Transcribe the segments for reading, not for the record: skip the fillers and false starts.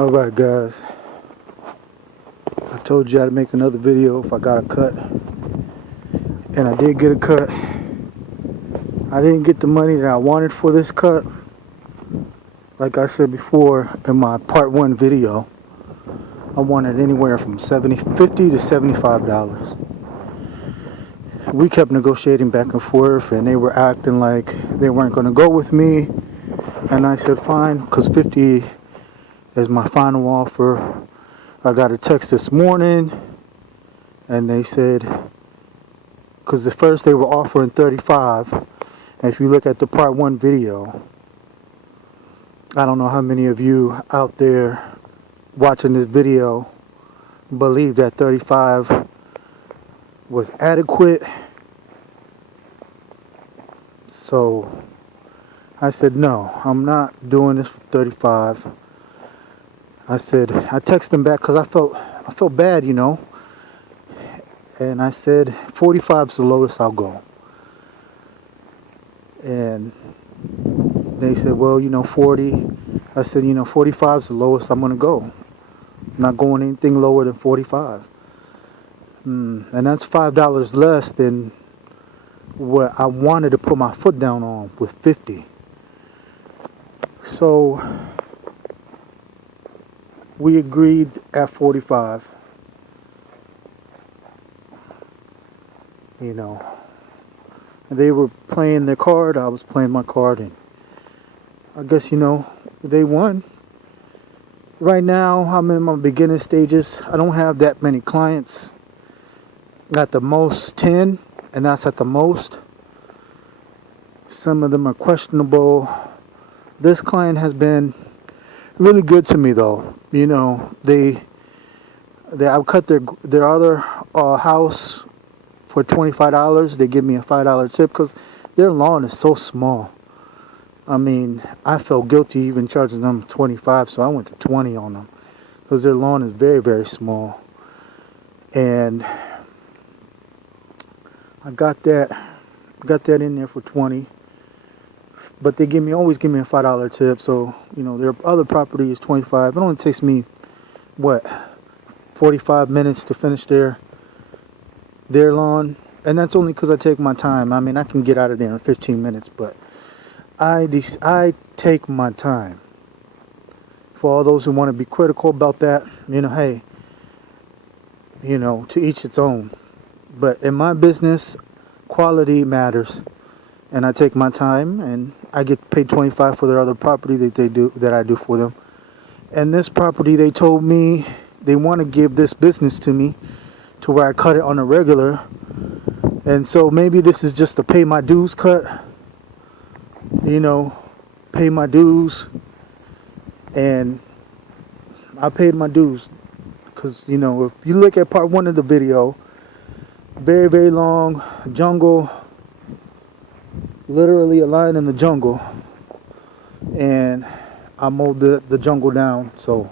Alright guys, I told you I'd make another video if I got a cut, and I did get a cut. I didn't get the money that I wanted for this cut. Like I said before in my part 1 video, I wanted anywhere from $50 to $75. We kept negotiating back and forth, and they were acting like they weren't going to go with me, and I said fine, because 50 is my final offer. I got a text this morning, and they said, because at first they were offering 35, and if you look at the part 1 video, I don't know how many of you out there watching this video believe that 35 was adequate. So I said no, I'm not doing this for 35. I texted them back because I felt bad, you know, and I said 45 is the lowest I'll go. And they said, well, 40. I said, 45 is the lowest I'm going to go. I'm not going anything lower than 45. And that's $5 less than what I wanted to put my foot down on with 50. So we agreed at 45. They were playing their card, I was playing my card, and I guess, they won. Right now, I'm in my beginning stages. I don't have that many clients. At the most 10, and that's at the most. Some of them are questionable. This client has been really good to me, though. I cut their other house for $25. They give me a $5 tip because their lawn is so small. I mean, I felt guilty even charging them 25, so I went to 20 on them because their lawn is very, very small. And I got that in there for 20. But they always give me a $5 tip, so their other property is 25. It only takes me 45 minutes to finish their lawn, and that's only because I take my time. I mean, I can get out of there in 15 minutes, but I take my time. For all those who want to be critical about that, hey, to each its own. But in my business, quality matters, and I take my time, and I get paid 25 for their other property that I do for them. And this property, they told me they want to give this business to me to where I cut it on a regular. And so maybe this is just a pay my dues cut. Pay my dues. And I paid my dues. Because, if you look at part 1 of the video, very, very long jungle. Literally a line in the jungle. And I mowed the jungle down. So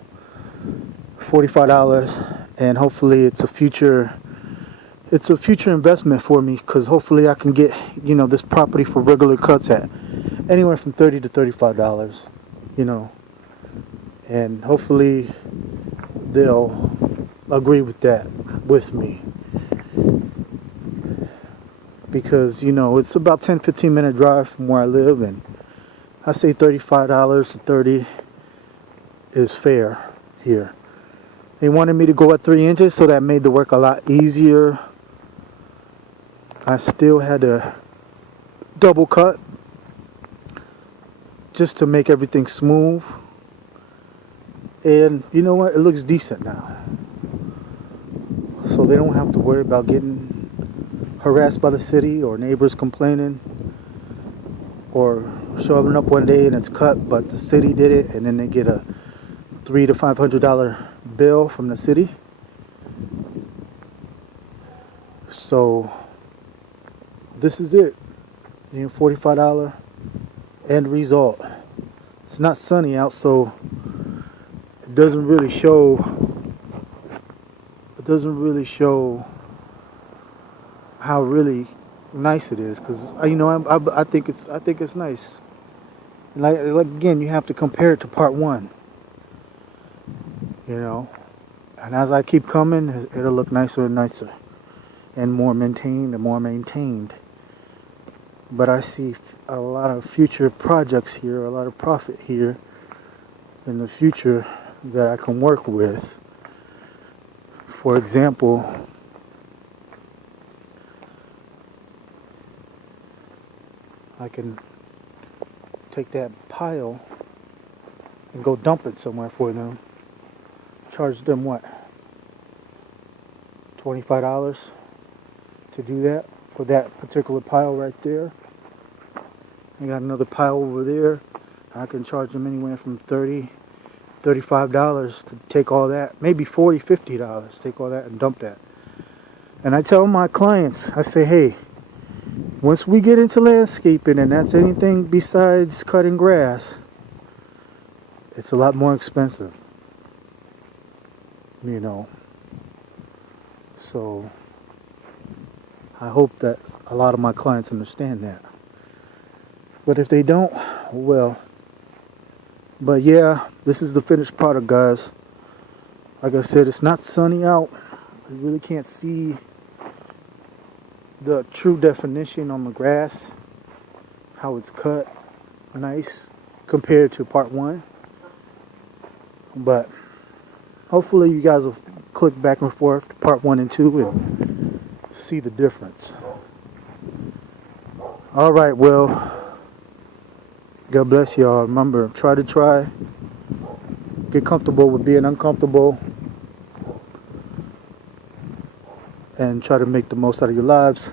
$45. And hopefully it's a future investment for me, because hopefully I can get this property for regular cuts at anywhere from $30 to $35, and hopefully they'll agree with that with me, because it's about 10-15 minute drive from where I live, and I say $35 to $30 is fair here. They wanted me to go at 3 inches, so that made the work a lot easier. I still had to double cut just to make everything smooth. And you know what? It looks decent now. So they don't have to worry about getting harassed by the city or neighbors complaining or showing up one day and it's cut, but the city did it, and then they get a $300 to $500 bill from the city. So this is it. $45 end result. It's not sunny out, so it doesn't really show how really nice it is, because I think it's nice. Like again, you have to compare it to part 1. you know. And as I keep coming, it'll look nicer and nicer, and more maintained and more maintained. But I see a lot of future projects here, a lot of profit here in the future that I can work with. For example, I can take that pile and go dump it somewhere for them. Charge them what? $25 to do that for that particular pile right there. I got another pile over there. I can charge them anywhere from $30, $35 to take all that. Maybe $40, $50. Take all that and dump that. And I tell my clients, I say, hey, once we get into landscaping, and that's anything besides cutting grass, it's a lot more expensive, you know. So I hope that a lot of my clients understand that. But if they don't, well. But yeah, this is the finished product, guys. Like I said, it's not sunny out. You really can't see the true definition on the grass, how it's cut nice compared to part 1. But hopefully you guys will click back and forth to part 1 and 2 and see the difference. Alright, well, God bless y'all. Remember, try. Get comfortable with being uncomfortable. And try to make the most out of your lives.